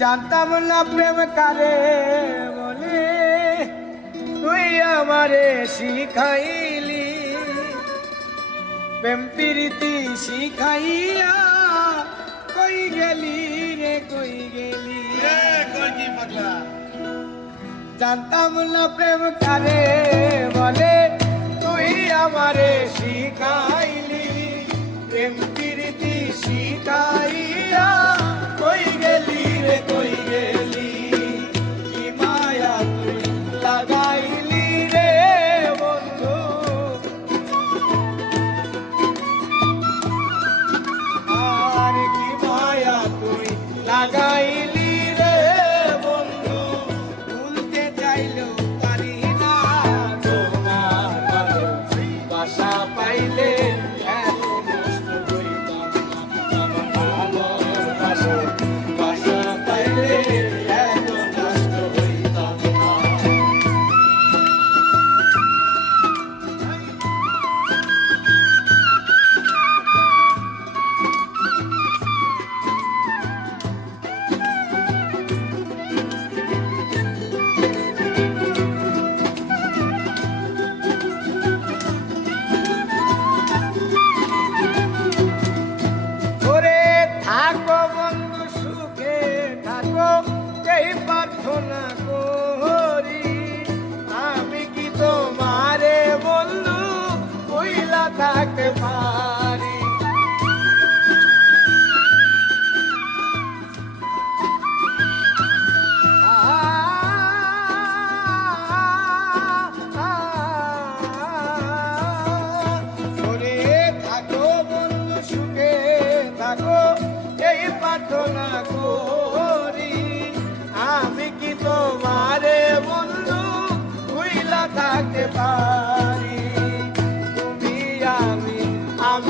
জানতাম না প্রেম কারে বলে, তুই আমারে শিখাইলি। প্রেম প্রীতি শিখাইয়া কই গেলি রে, কই গেলি কই কি পাগলা? জানতাম না প্রেম কারে বলে, তুই আমারে শিখাইলি। প্রেম প্রীতি শিখাইয়া কই গেলি রে, কই গেলি। কি মায়া তুই লাগাইলি রে বন্ধু, আর কি মায়া তুই লাগাইলি রে বন্ধু। ভুলতে চাইলেও পারি না তোমার ভালোবাসা পাইলে এত কষ্ট হইতাম না। আমার ভালোবাসা বাসা পাইলে এত কষ্ট হইতাম না। ওরে থাকো বন্ধু সুখে থাকো, এই প্রার্থনা করি। আমি কি তোমারে বন্ধু কইলা থাকতে পারি। ওরে থাকো বন্ধু সুখে থাকো, এই প্রার্থনা করি। আমি কি তোমারে বন্ধু ভুইলা থাকতে পারি। তুমি আমি